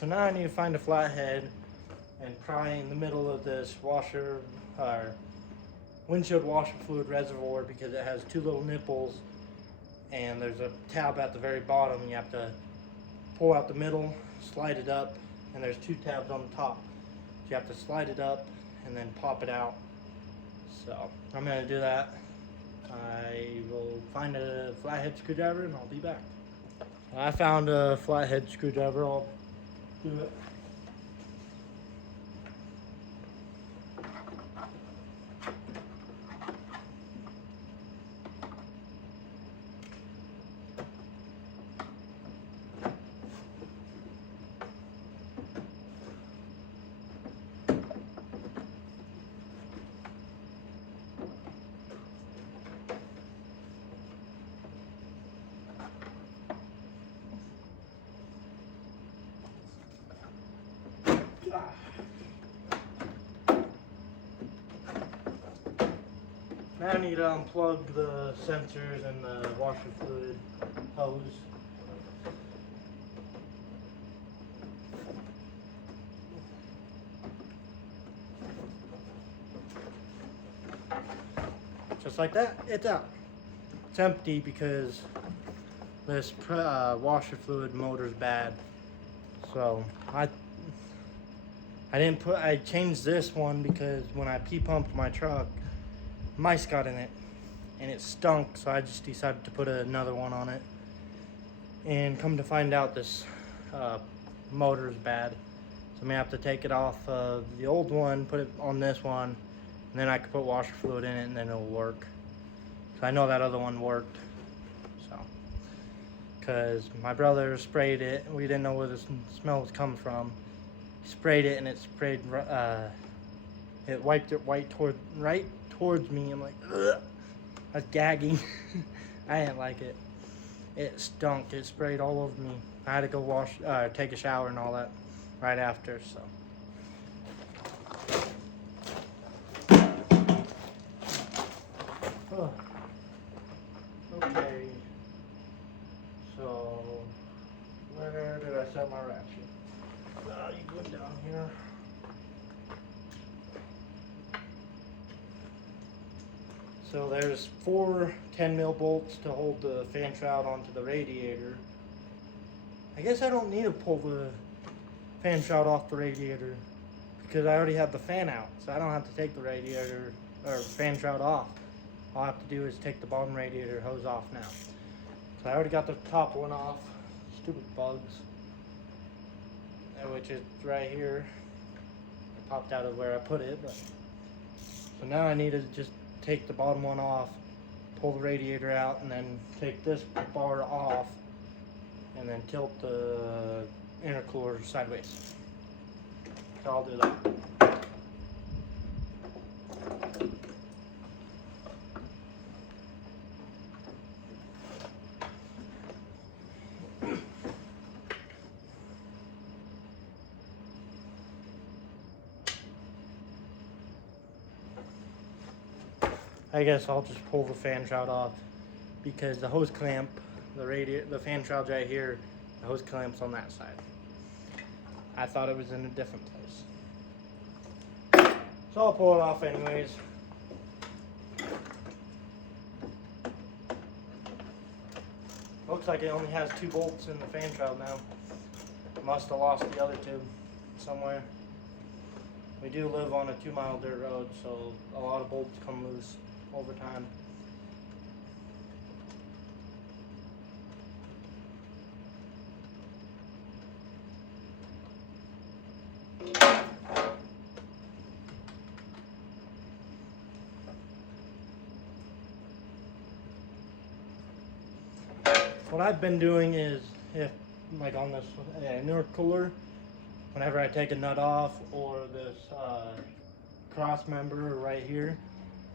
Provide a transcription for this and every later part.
So now I need to find a flathead and pry in the middle of this washer or windshield washer fluid reservoir because it has two little nipples and there's a tab at the very bottom. You have to pull out the middle, slide it up, and there's two tabs on the top. So you have to slide it up and then pop it out. So I'm gonna do that. I will find a flathead screwdriver and I'll be back. I found a flathead screwdriver. I'll do it. Now I need to unplug the sensors and the washer fluid hose. Just like that, it's out. It's empty because this washer fluid motor is bad. So I changed this one because when I P-pumped my truck, mice got in it and it stunk, so I just decided to put another one on it. And come to find out, this motor is bad, so I'm gonna have to take it off of the old one, put it on this one, and then I can put washer fluid in it and then it'll work. So I know that other one worked, so because my brother sprayed it and we didn't know where the smell was coming from. He sprayed it and it sprayed it wiped it right towards me. I'm like, ugh. I was gagging. I didn't like it. It stunk. It sprayed all over me. I had to go take a shower and all that right after. So. Okay. So, where did I set my ratchet? You go down here. So there's 4 10mm bolts to hold the fan shroud onto the radiator. I guess I don't need to pull the fan shroud off the radiator because I already have the fan out, so I don't have to take the radiator or fan shroud off. All I have to do is take the bottom radiator hose off now. So I already got the top one off. Stupid bugs. Which is right here. It popped out of where I put it, but so now I need to just take the bottom one off, pull the radiator out, and then take this bar off, and then tilt the intercooler sideways. So I'll do that. I guess I'll just pull the fan shroud off because the hose clamp, the fan shroud's right here, the hose clamp's on that side. I thought it was in a different place. So I'll pull it off anyways. Looks like it only has 2 bolts in the fan shroud now. Must have lost the other 2 somewhere. We do live on a 2-mile dirt road, so a lot of bolts come loose over time. What I've been doing is, if like on this intercooler, whenever I take a nut off or this cross member right here,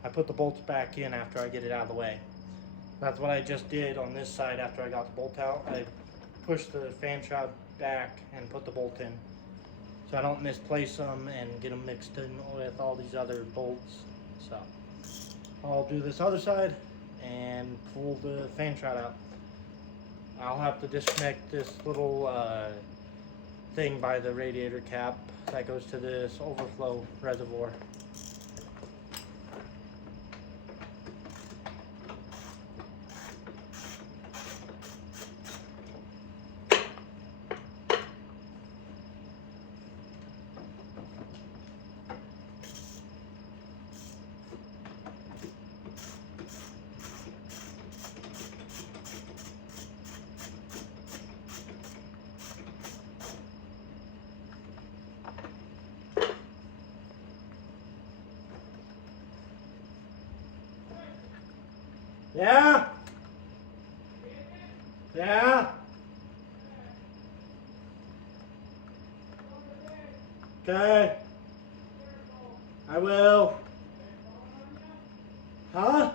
I put the bolts back in after I get it out of the way. That's what I just did on this side after I got the bolt out. I pushed the fan shroud back and put the bolt in, so I don't misplace them and get them mixed in with all these other bolts. So I'll do this other side and pull the fan shroud out. I'll have to disconnect this little thing by the radiator cap that goes to this overflow reservoir. Yeah? Yeah? Okay. I will. Huh?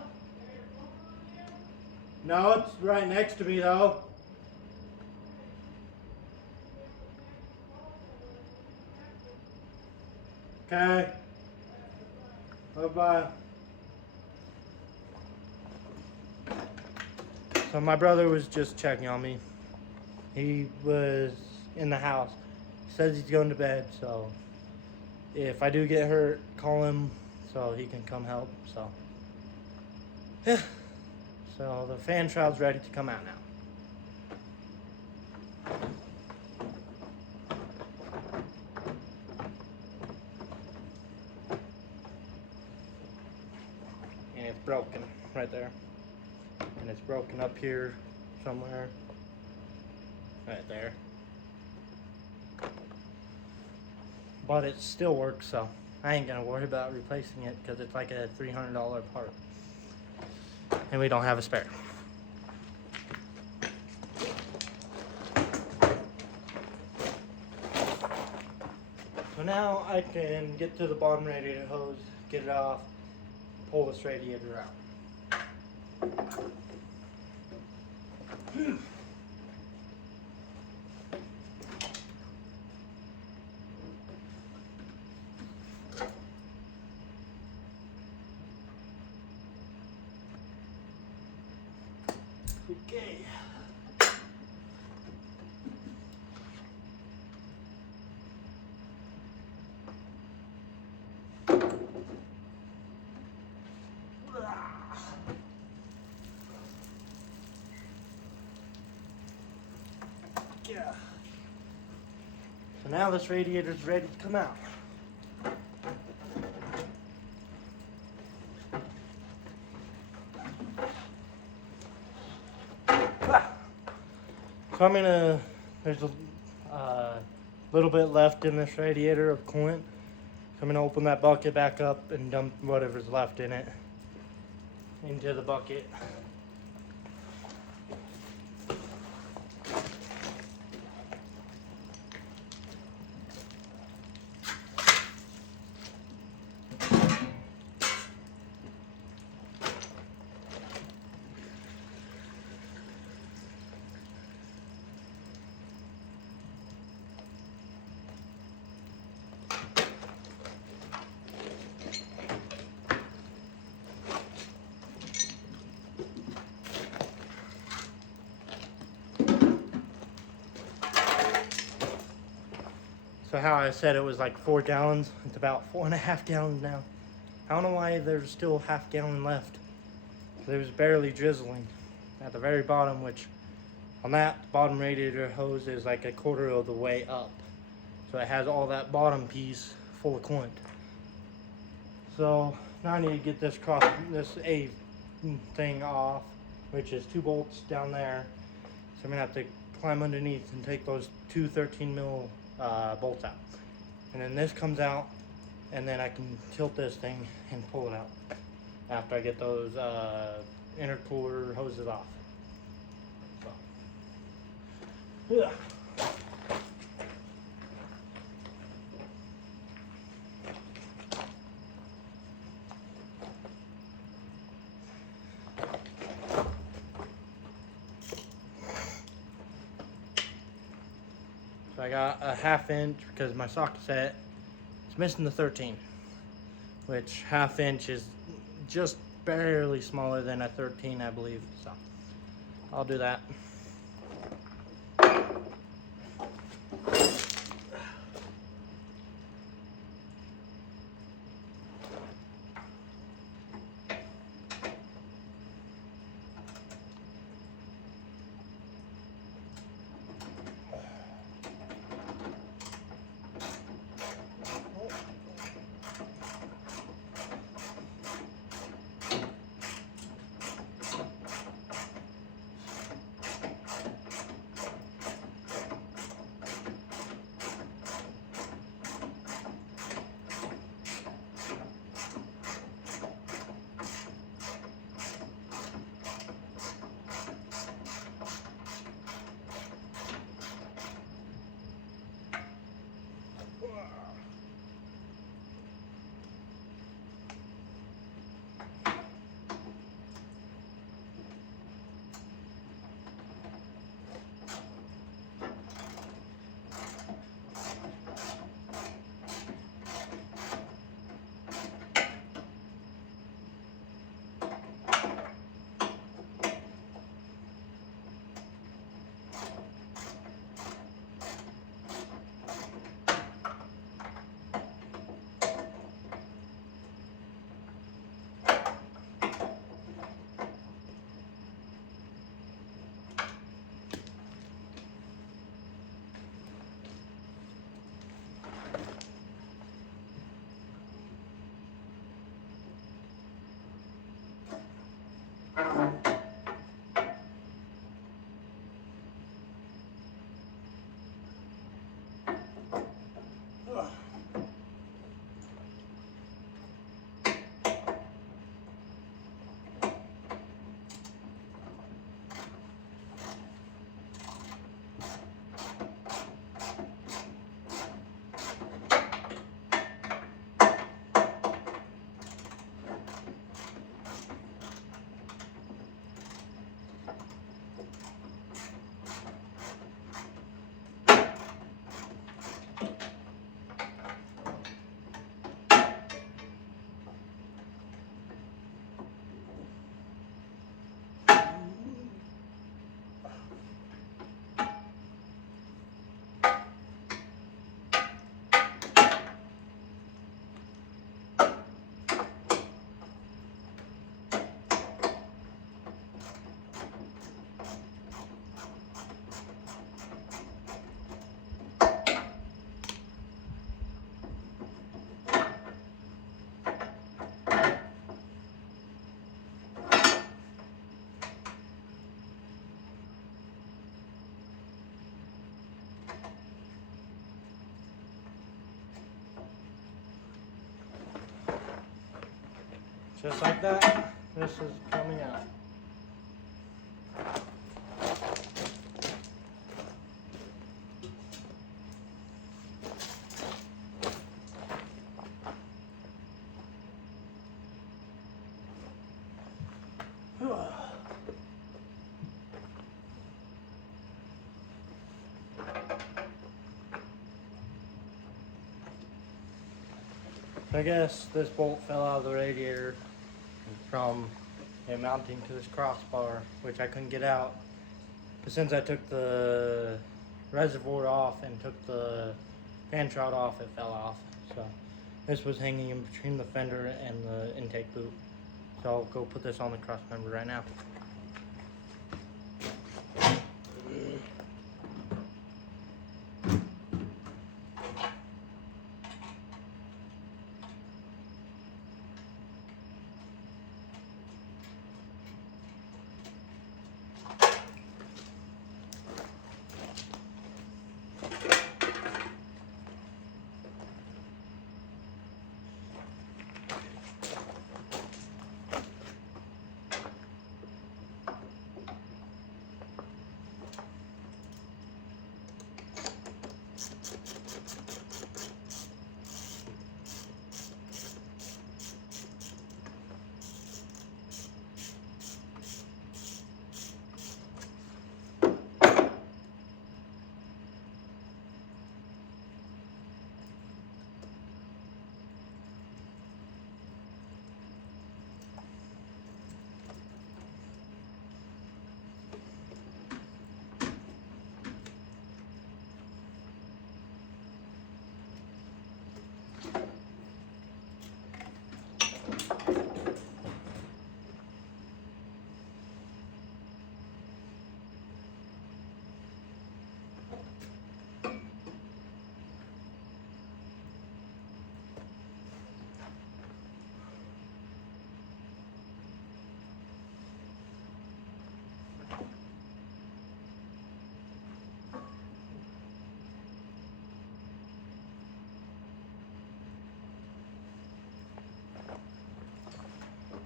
No, it's right next to me though. Okay. Bye-bye. So my brother was just checking on me. He was in the house. He says he's going to bed, so if I do get hurt, call him so he can come help. So yeah. So the fan shroud's ready to come out now. And it's broken right there. And it's broken up here somewhere. Right there. But it still works, so I ain't gonna worry about replacing it because it's like a $300 part. And we don't have a spare. So now I can get to the bottom radiator hose, get it off, pull this radiator out. Okay. Yeah. So now this radiator is ready to come out. So there's a little bit left in this radiator of coolant. So I'm gonna open that bucket back up and dump whatever's left in it into the bucket. So how I said it was like 4 gallons, it's about 4.5 gallons now. I don't know why there's still half gallon left. There's barely drizzling at the very bottom, which on that bottom radiator hose is like a quarter of the way up. So it has all that bottom piece full of coolant. So now I need to get this A thing off, which is 2 bolts down there. So I'm gonna have to climb underneath and take those 2 13 mil bolts out. And then this comes out, and then I can tilt this thing and pull it out after I get those intercooler hoses off. So. Yeah. So I got a 1/2 inch because my socket set is missing the 13, which 1/2 inch is just barely smaller than a 13, I believe. So I'll do that. Just like that, this is coming out. I guess this bolt fell out of the radiator from it mounting to this crossbar, which I couldn't get out. But since I took the reservoir off and took the fan shroud off, it fell off. So this was hanging in between the fender and the intake boot. So I'll go put this on the cross member right now.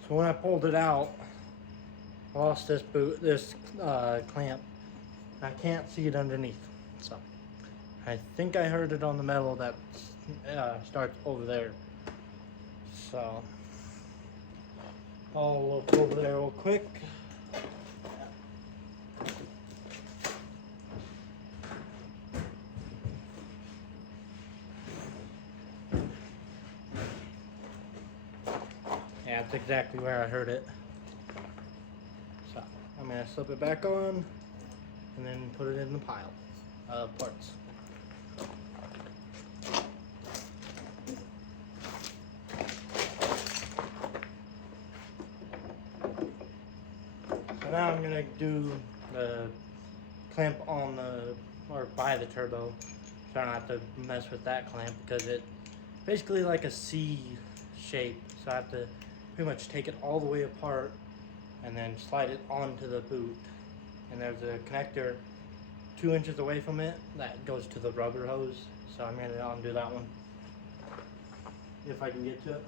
So when I pulled it out, I lost this clamp. I can't see it underneath. So I think I heard it on the metal that starts over there. So I'll look over there real quick. Yeah, that's exactly where I heard it. So I'm gonna slip it back on and then put it in the pile of parts. So now I'm gonna do the clamp on the, or by the turbo, so I don't have to mess with that clamp because it's basically like a C shape. So I have to pretty much take it all the way apart and then slide it onto the boot. And there's a connector 2 inches away from it that goes to the rubber hose. So I'm going to undo that one if I can get to it.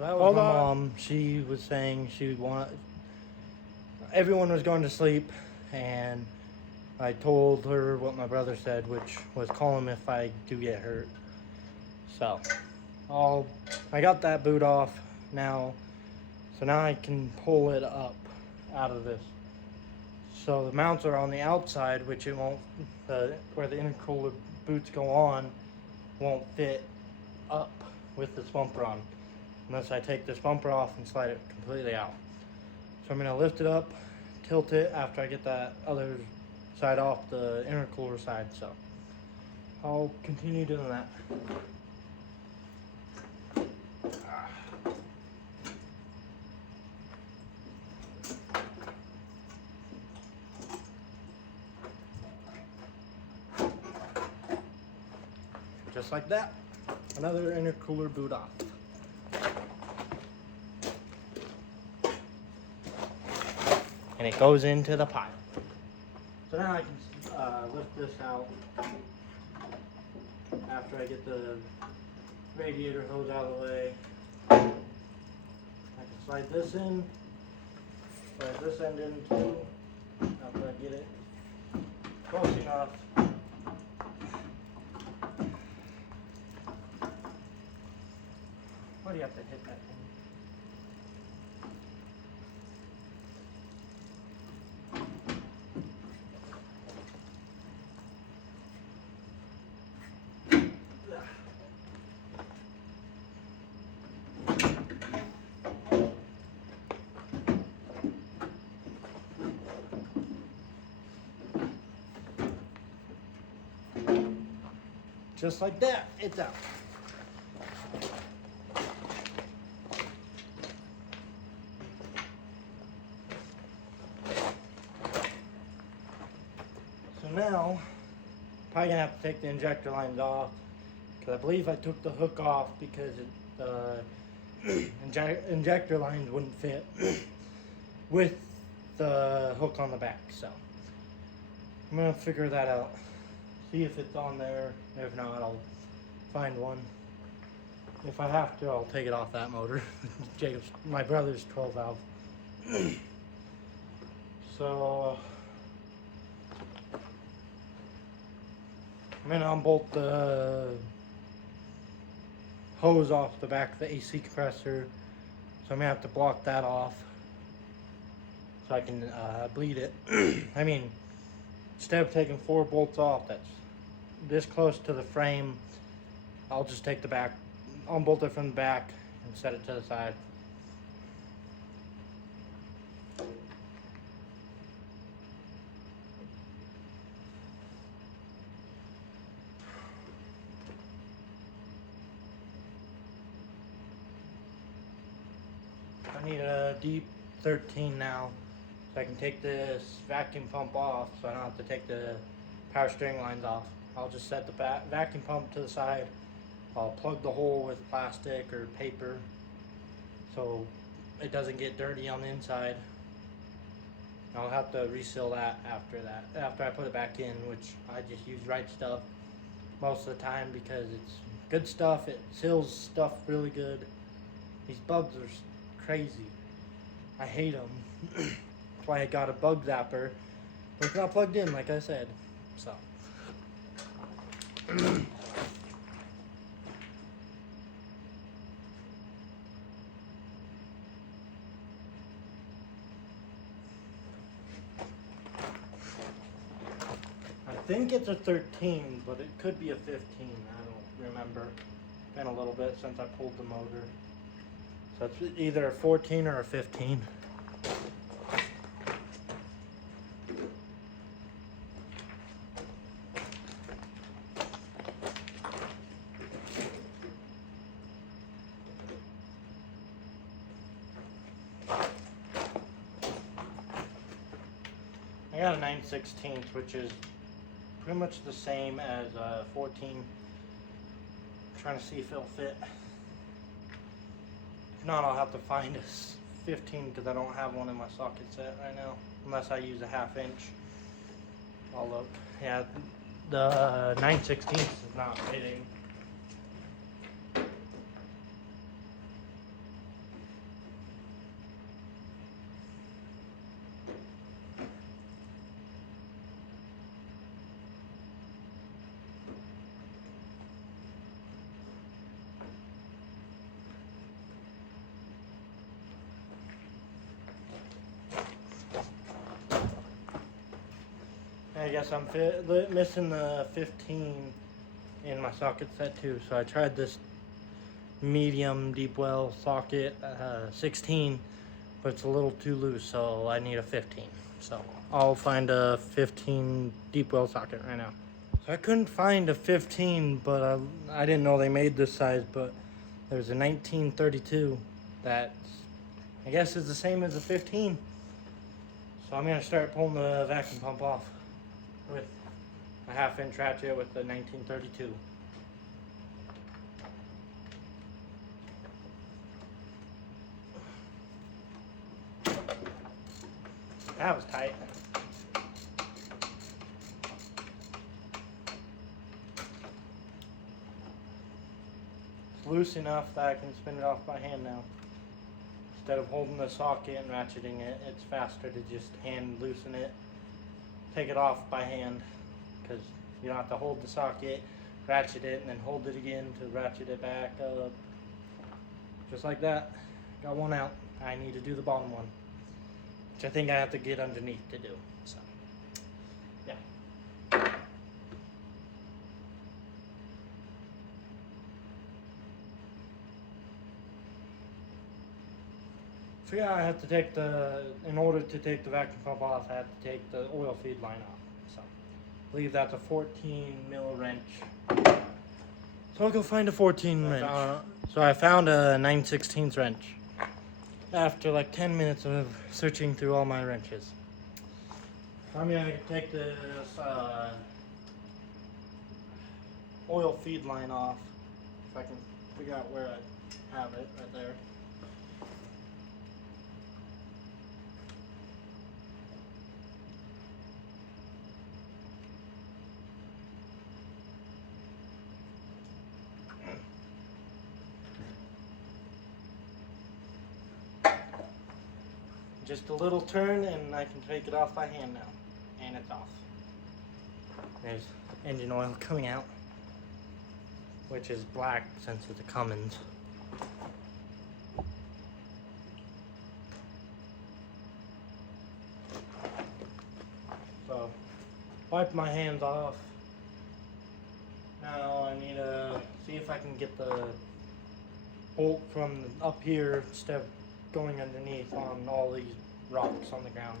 That was my mom. She was saying everyone was going to sleep, and I told her what my brother said, which was call him if I do get hurt. So I got that boot off now, so now I can pull it up out of this. So the mounts are on the outside, which it won't, where the intercooler boots go on, won't fit up with this bumper on, unless I take this bumper off and slide it completely out. So I'm going to lift it up, tilt it after I get that other side off the intercooler side. So I'll continue doing that. Just like that, another intercooler boot off. And it goes into the pile. So now I can lift this out after I get the radiator hose out of the way. I can slide this in, slide this end in too, after I get it close enough. Why do you have to hit that thing? just like that, it's out. So now, probably gonna have to take the injector lines off, because I believe I took the hook off because the injector lines wouldn't fit with the hook on the back. So I'm gonna figure that out, see if it's on there. If not, I'll find one. If I have to, I'll take it off that motor. My brother's 12 valve. So I'm gonna unbolt the hose off the back of the AC compressor. So I'm gonna have to block that off so I can bleed it. I mean, instead of taking 4 bolts off that's this close to the frame, I'll just take the back, unbolt it from the back and set it to the side. I need a deep 13 now, so I can take this vacuum pump off, so I don't have to take the power steering lines off. I'll just set the vacuum pump to the side. I'll plug the hole with plastic or paper so it doesn't get dirty on the inside. I'll have to reseal that after I put it back in, which I just use Right Stuff most of the time because it's good stuff. It seals stuff really good. These bugs are crazy. I hate them. That's why I got a bug zapper, but it's not plugged in like I said. So I think it's a 13, but it could be a 15. I don't remember. It's been a little bit since I pulled the motor. So it's either a 14 or a 15. I got a 9/16, which is pretty much the same as a 14. I'm trying to see if it'll fit. If not, I'll have to find a 15 because I don't have one in my socket set right now, unless I use a 1/2 inch. I'll look. Yeah, the 9/16 is not fitting. I guess I'm missing the 15 in my socket set too, so I tried this medium deep well socket 16, but it's a little too loose, so I need a 15. So I'll find a 15 deep well socket right now. So I couldn't find a 15, but I didn't know they made this size, but there's a 1932 that I guess is the same as a 15. So I'm gonna start pulling the vacuum pump off with a 1/2 inch ratchet with the 1932. That was tight. It's loose enough that I can spin it off by hand now. Instead of holding the socket and ratcheting it, it's faster to just hand loosen it. Take it off by hand because you don't have to hold the socket, ratchet it, and then hold it again to ratchet it back up. Just like that. Got one out. I need to do the bottom one, which I think I have to get underneath to do. So, yeah. So yeah, I have to take in order to take the vacuum pump off, I have to take the oil feed line off. So, I believe that's a 14 mil wrench. So I'll go find a 14 wrench. So I found a 9/16 wrench after like 10 minutes of searching through all my wrenches. I'm gonna take this oil feed line off, if I can figure out where I have it, right there. Just a little turn and I can take it off by hand now. And it's off. There's engine oil coming out, which is black since it's a Cummins. So, wipe my hands off. Now I need to see if I can get the bolt from up here instead of going underneath on all these rocks on the ground.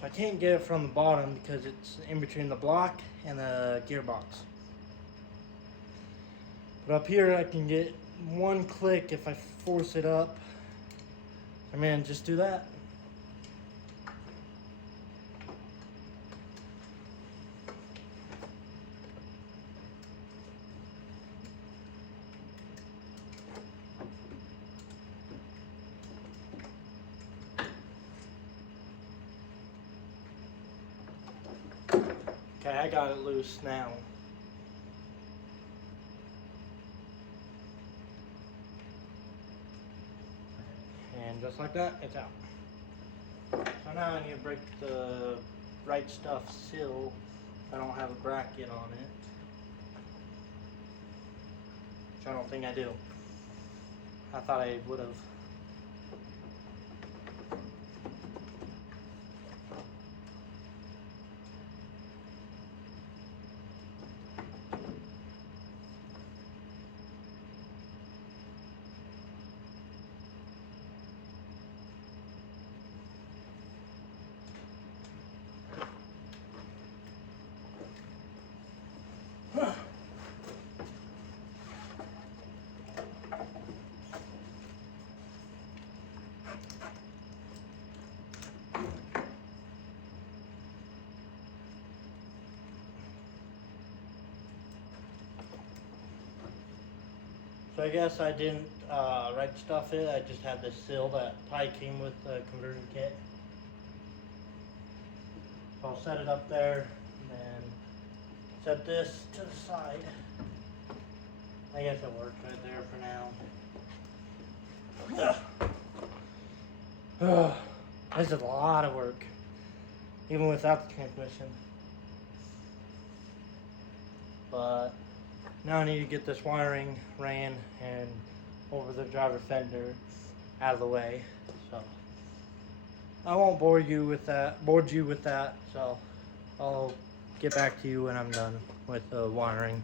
So I can't get it from the bottom because it's in between the block and the gearbox. But up here I can get one click if I force it up. I mean, just do that. Okay, I got it loose now. And just like that, it's out. So now I need to break the right stuff seal. I don't have a bracket on it, which I don't think I do. I thought I would have. So I guess I didn't right stuff it. I just had this seal that probably came with the conversion kit. So I'll set it up there and then set this to the side. I guess it works right there for now. This is a lot of work, even without the transmission. But now I need to get this wiring ran and over the driver fender out of the way. So I won't bore you with that. So I'll get back to you when I'm done with the wiring.